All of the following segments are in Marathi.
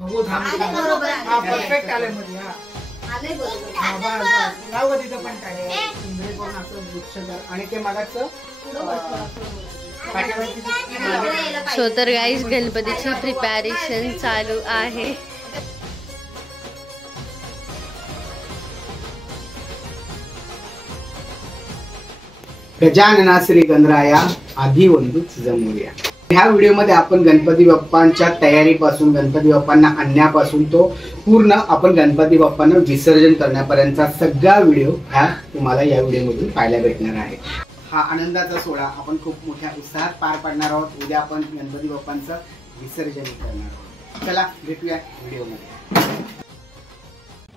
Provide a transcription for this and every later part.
बघू थांब. हा परफेक्ट आले मध्ये. हा आले बरोबर. लाव ग तिथं पण काय इंद्रे कोण असं वृक्षधर आणि ते मागाचं सो तर गाईस गणपतीची प्रिपॅरेशन चालू आहे. गजानना श्री गणराया आधी वंदूच जमूया. ह्या व्हिडिओमध्ये आपण गणपती बाप्पांच्या तयारीपासून गणपती बाप्पांना आणण्यापासून तो पूर्ण आपण गणपती बाप्पांना विसर्जन करण्यापर्यंतचा सगळा व्हिडिओ ह्या तुम्हाला या व्हिडिओमधून पाहायला भेटणार आहे. हा आनंदाचा सोहळा आपण खूप मोठ्या उत्साहात पार पाडणार आहोत. उद्या आपण गणपती बाप्पांचं विसर्जन करणार आहोत. चला भेटूया व्हिडिओमध्ये.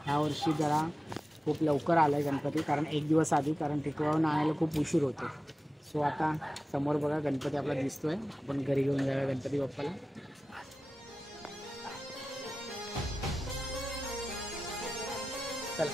ह्या वर्षी जरा खूप लवकर आलाय गणपती, कारण एक दिवस आधी, कारण टिकवावून आणायला खूप उशीर होतो. सो आता समोर बघा गणपती आपला दिसतोय. आपण घरी घेऊन जाऊया गणपती बाप्पाला. चला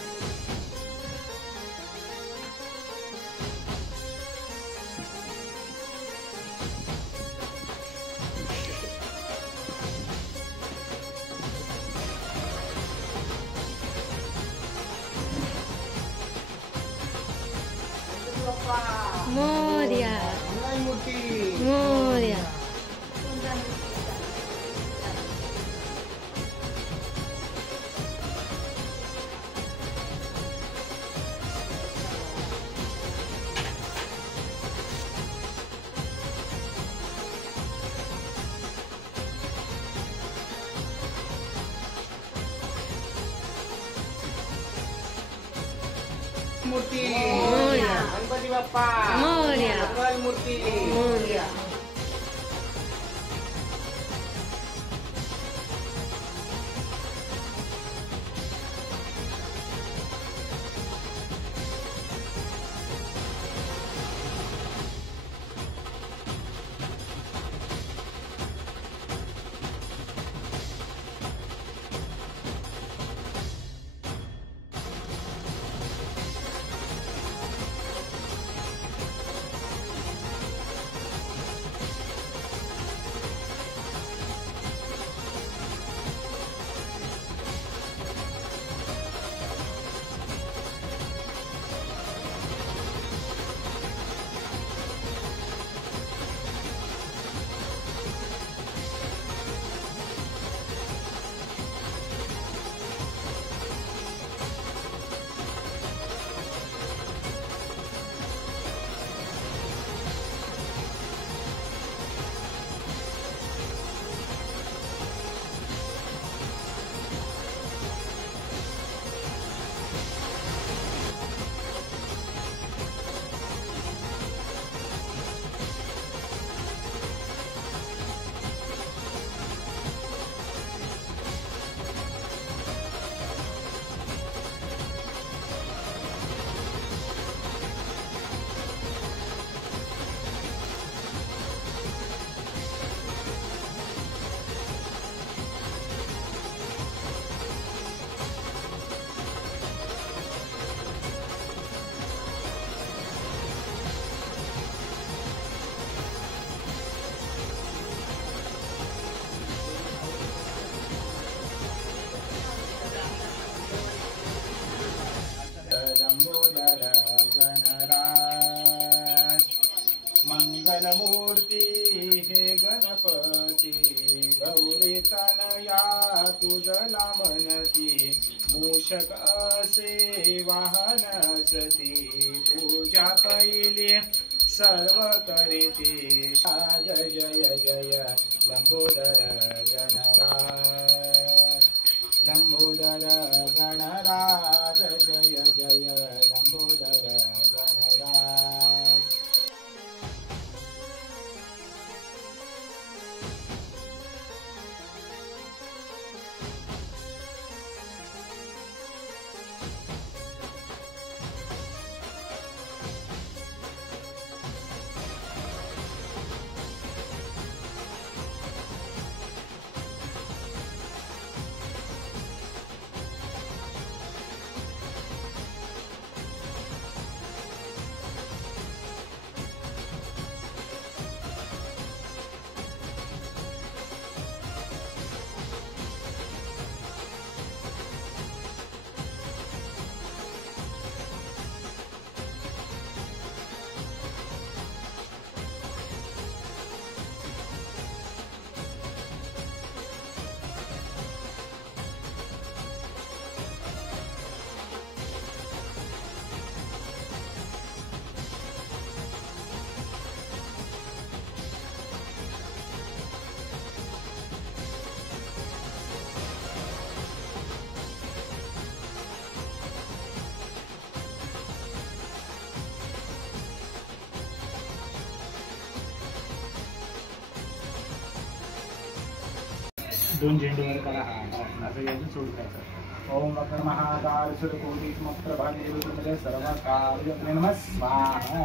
मोरया मोरया. मूर्ती मोरया गणपती बाप्पा मोरया मंगल मूर्ती मोरया. मंगलमूर्ती हे गणपती गौरी तनया तुझला म्हणती मूषक असे वाहन सती पूजा पहिली सर्व करीती जय जय जय लंबोदर गणराज लंबोदर गणराज जय जय लंबोदर गणराज. दोन झेंडूवर करा. हा असं यायचं सोडून द्यायचं. ओम वक्र महाकाल सुरकोटी समप्रभानिर्वृतमते सर्वकार्य नमः स्वाहा.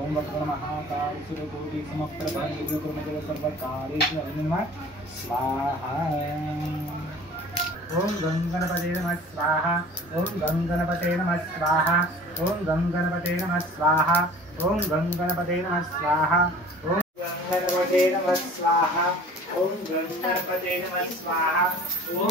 ओम वक्र महाकाल सुरकोटी समप्रभानिर्वृतमते सर्वकार्य नमः स्वाहा. ओम गंगणपते नमः स्वाहा. ओम गंगणपते नमः स्वाहा. ओम गंगणपते नमः स्वाहा. ओम गंगणपते नमः स्वाहा. ओम गंगणपते नमः स्वाहा. ओम गंगणपते नमः स्वाहा. ओम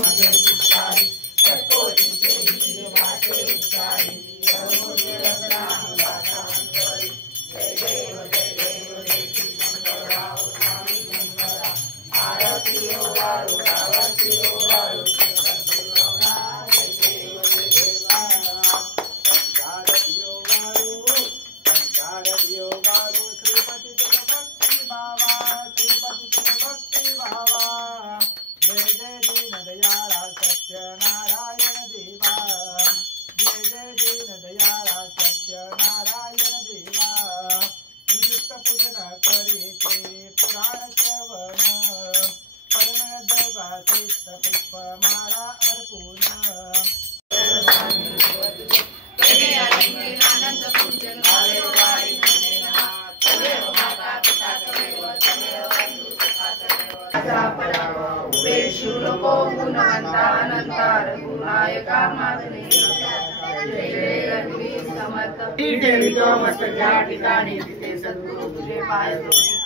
ठिकाणी तिथे सद्गुरु तुझे पाय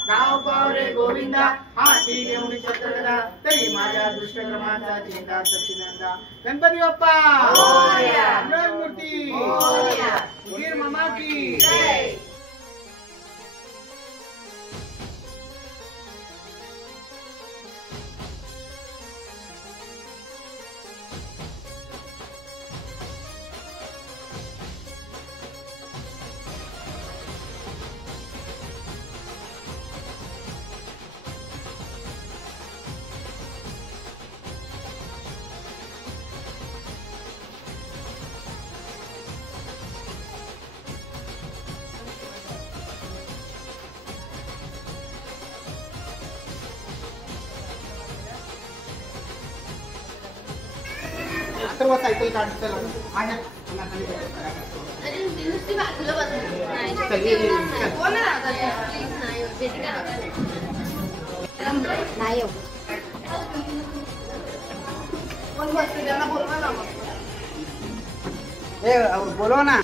नाव पावरे गोविंदा हाती घेऊन छत्रगदा तरी माझ्या दुष्टक्रमाचा चिंता सच्चिनंदा. गणपती बाप्पा मूर्ती वीर मामा की जय. सर्व सायकल काढतो माझ्या बोलवा ना.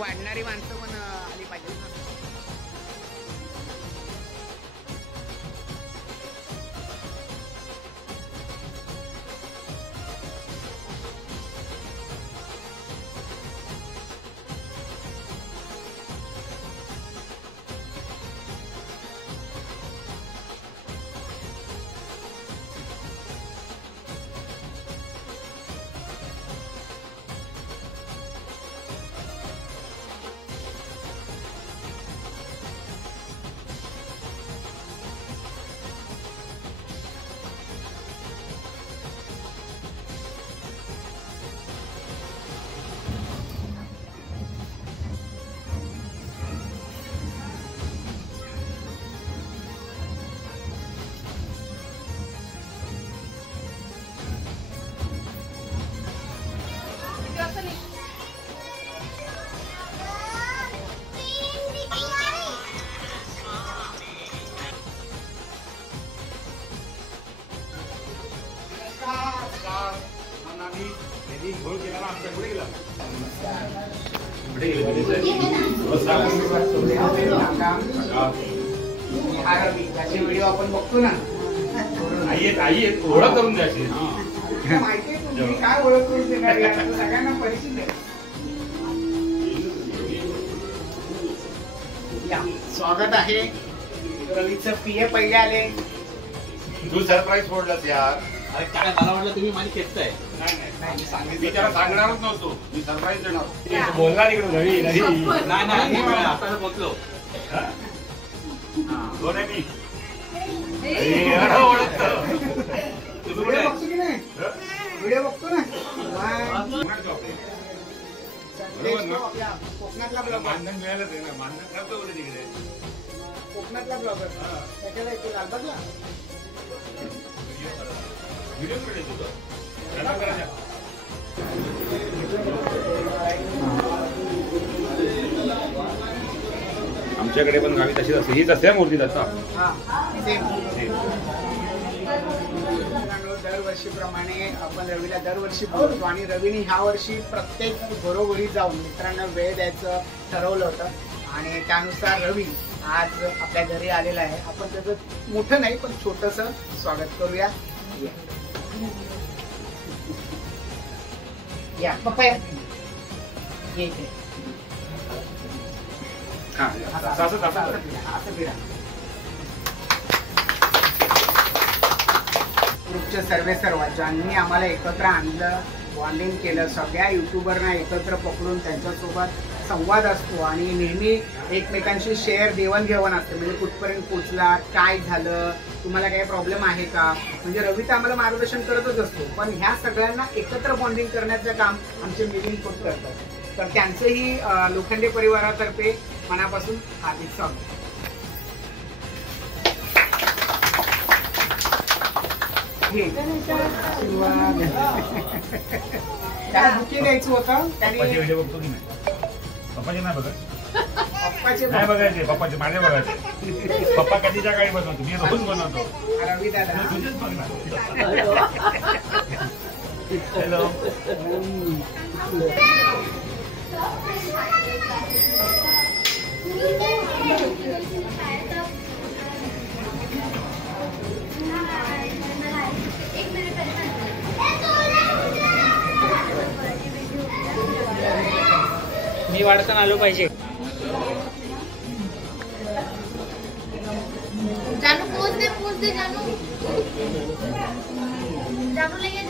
वाढणारी माणसं पण आली पाहिजे ना. हा रवी, त्याचे व्हिडिओ आपण बघतो ना. ओळख करून द्यायची. माहिती आहे तुम्ही काय ओळख करून देणार यार? तो सगळ्यांना परिचित आहे. या, स्वागत आहे. रवीचं पीए पहिले आले. तू सरप्राईज सोडलास यार. अरे काय मला वाटलं तुम्ही माझी खेचताय. मी त्याला सांगणारच नव्हतो. मी सरप्राईज देणार. बोलणार इकडे रवी. नाही आता बोललो. कोण आहे मी? व्हिडिओ बघतो की नाही? व्हिडिओ बघतो ना. आपला कोकणातला ब्लॉगर. मानधन मिळालंच आहे ना. मानधन करतो बोलले तिकडे. कोकणातला ब्लॉगर. त्याच्याला इथे लालबागला. व्हिडिओ कडे तुझं त्याला करायचं. आमच्याकडे पण गावी तशीच असते. हीच असते मूर्ती दत्ता. दरवर्षीप्रमाणे आपण रवीला दरवर्षी बोलतो आणि रवीने ह्या वर्षी प्रत्येक घरोघरी जाऊन मित्रांना वेळ द्यायचं ठरवलं होतं आणि त्यानुसार रवी आज आपल्या घरी आलेला आहे. आपण त्याचं मोठं नाही पण छोटस स्वागत करूया. या पप्पा या इथे. ग्रुपचे सर्व ज्यांनी आम्हाला एकत्र आणलं, बॉन्डिंग केलं, सगळ्या युट्यूबरना एकत्र पकडून त्यांच्यासोबत संवाद असतो आणि नेहमी एकमेकांशी शेअर देवाणघेवाण असते. म्हणजे कुठपर्यंत पोचला, काय झालं, तुम्हाला काही प्रॉब्लेम आहे का. म्हणजे रवी तर आम्हाला मार्गदर्शन करतच असतो पण ह्या सगळ्यांना एकत्र बॉन्डिंग करण्याचं काम आमचे मिलिंद कोट करतात. तर त्यांचंही लोखंडे परिवारातर्फे मनापासून हार्दिक स्वागत. त्याला बुकिंग द्यायचं होतं. पप्पाचे व्हिडिओ बघतो की नाही? पप्पाचे नाही बघत. पप्पाचे नाही बघायचे. पप्पाचे माझे बघायचे. पप्पा कधीच्या काळी बनवतो. मी रोज बनवतो. रवी दादा तुझेच बघणार. हॅलो. मी वाढताना आलो पाहिजे. जानू पोच दे जानू. जानू लगे.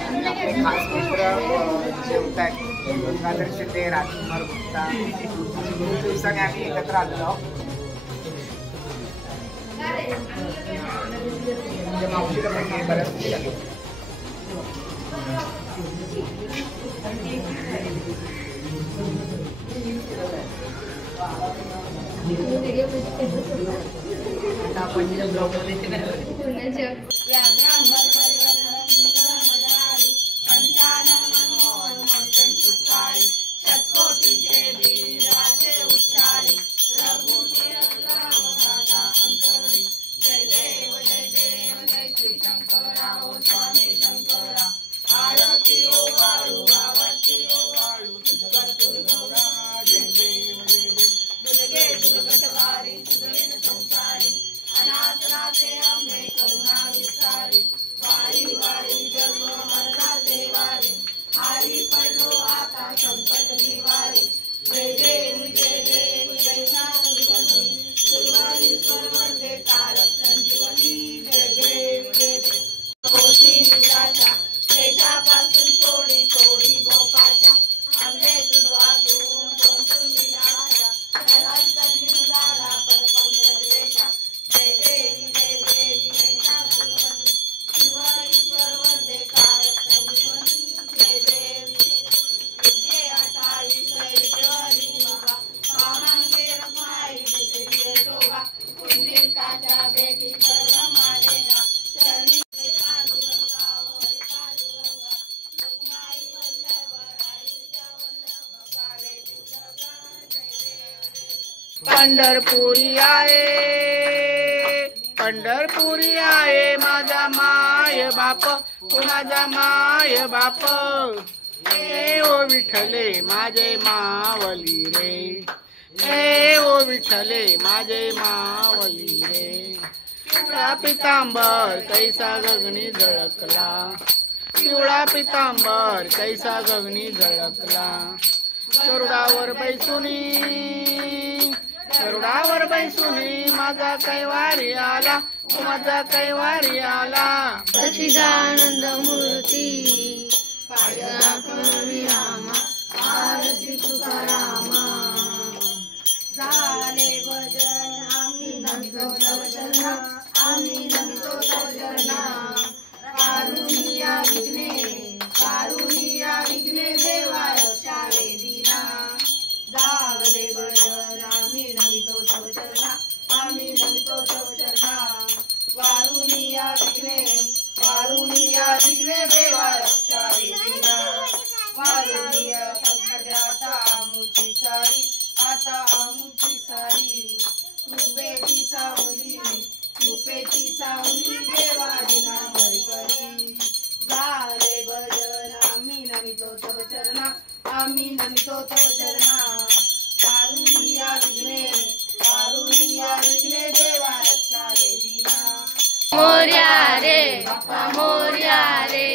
खास मित्र जेवताय. गंगाधर शिंदे, राजकुमार गुप्ता. 2 दिवसांनी आम्ही एकत्र आलेलो आहोत. मावशीला पण बऱ्याच पंढरपुरी आहे, पंढरपुरी आहे माझा माय बाप, माझा माय बाप. ए ओ विठ्ठले माझे मावली रे, ए ओ विठ्ठले माझे मावली रे. पिवळा पितांबर कैसा गगनी झळकला, पिवळा पितांबर कैसा गगनी झळकला. गरुडावर बैसुनी, गरुडावर बैसुनी माझा कैवारी आला, माझा कैवारी आला. सच्चिदानंद मूर्ती रामा आरती तुकारामा. झाले भजन आम्ही नमितो तव चरणा, आम्ही नमितो तव चरणा. कारुणिया विघ्ने, कारुणिया विघ्ने देवा रक्षा वेदिना. झाले भजन आम्ही नमितो तव चरणा, आम्ही नमितो तव चरणा. कारुणिया विघ्ने, कारुणिया विघ्ने देवा रक्षा वेदिना. कारुणिया संकटाता आमुची सारी, आता आमुची सारी. कृपेची सावली, कृपेची सावली देवा दिना करी. झाले भजन आम्ही नमितो तव चरणा, आम्ही नमितो तव चरणा. कारुणिया विघ्ने, कारुणिया विघ्ने देवा रक्षा वेदिना. मोर्या रे बाप्पा मोर्या रे,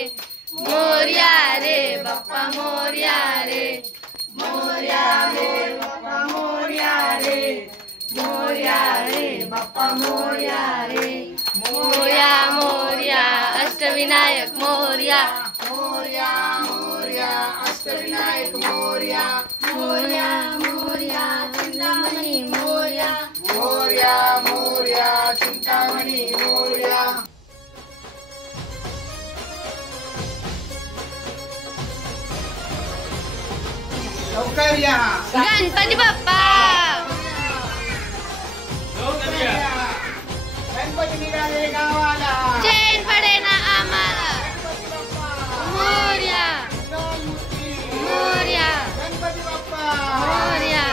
मोर्या रे बाप्पा मोर्या रे. मोर्या रे बाप्पा मोर्या रे, मोर्या रे बाप्पा मोर्या रे. मोर्या मोर्या अष्टविनायक मोर्या, मोर्या मोर्या अष्टविनायक मोर्या. मोर्या मोर्या चिंतामणी मोर्या, मोर्या मोर्या चिंतामणी मोर्या. लवकर या, गणपती बाप्पा. गणपती निघाले गावाला. चैन पडे ना आम्हाला. मोर्या मोर्या गणपती बाप्पा, मोर्या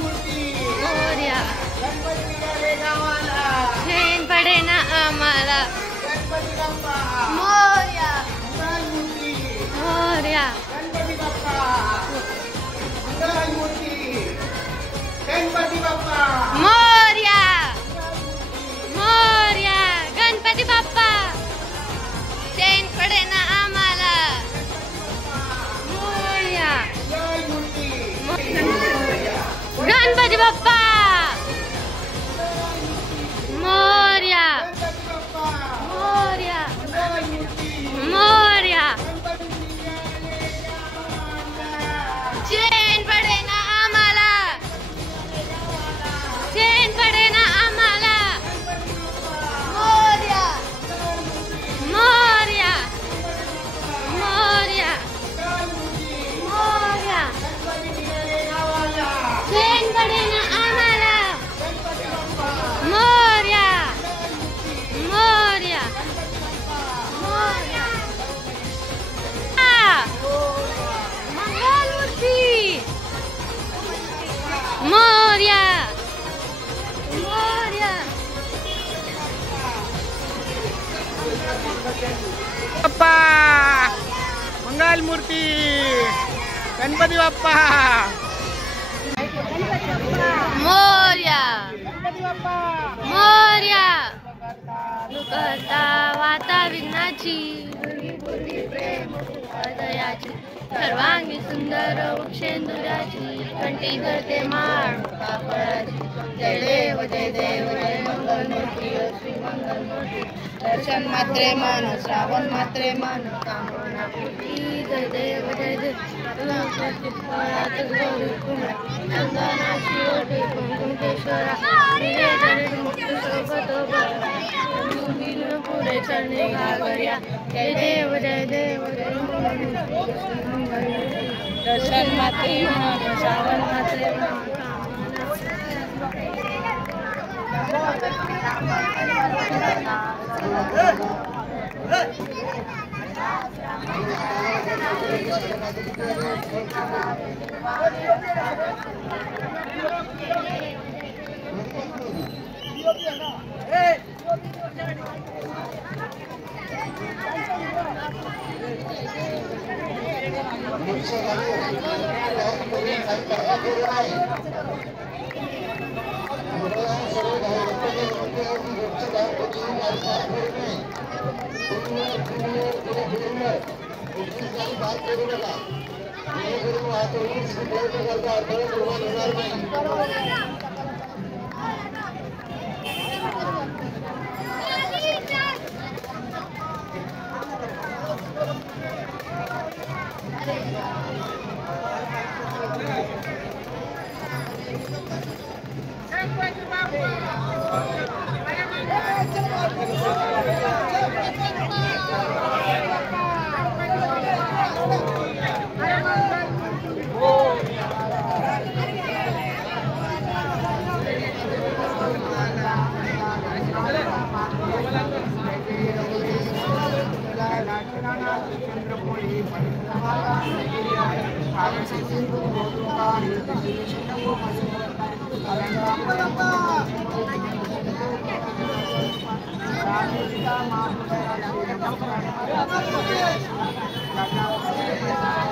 मूर्ती. मोर्या. गणपती निघाले गावाला. चैन पडे ना आम्हाला. गणपती बाप्पा, मोर्या मूर्ती. मोर्या. गणपती बाप्पा, मूर्ती. गणपती बाप्पा, मोर्या मोर्या गणपती बाप्पा. चैन पडे ना आम्हाला. मोर्या गणपती बाप्पा. मोर्या मोर्या मोर्या. चैन पडे ना आम्हाला. चैन पडे ना आम्हाला. मोर्या मोर्या मोर्या मोर्या. चैन पडे ना आम्हाला. मोर्या मोर्या मोर्या. मंगलमूर्ती मोर्या मोर्या. बाप्पा, मंगल मूर्ती. गणपती बाप्पा, मोर्या गणपती बाप्पा. मोर्या. करता वाता विघ्नाची, दयाची. सर्वांगी सुंदर वृक्षेंदुराची. कंठी करते माळ कापडाची. जय देव जय देव जय मंगलमूर्ती श्री मंगलमूर्ती. दर्शन मात्रे मन, श्रावण मात्रे मन, कामना पूर्ती. जय देव जय देव चंदनाची ओटी कुंकुमेश्वरा. पुढे चरणी घागर्या. जय देव जय देव जय मंगलमूर्ती. दर्शन मात्रे मन, श्रावण मात्रे मन, Hey! Thank you.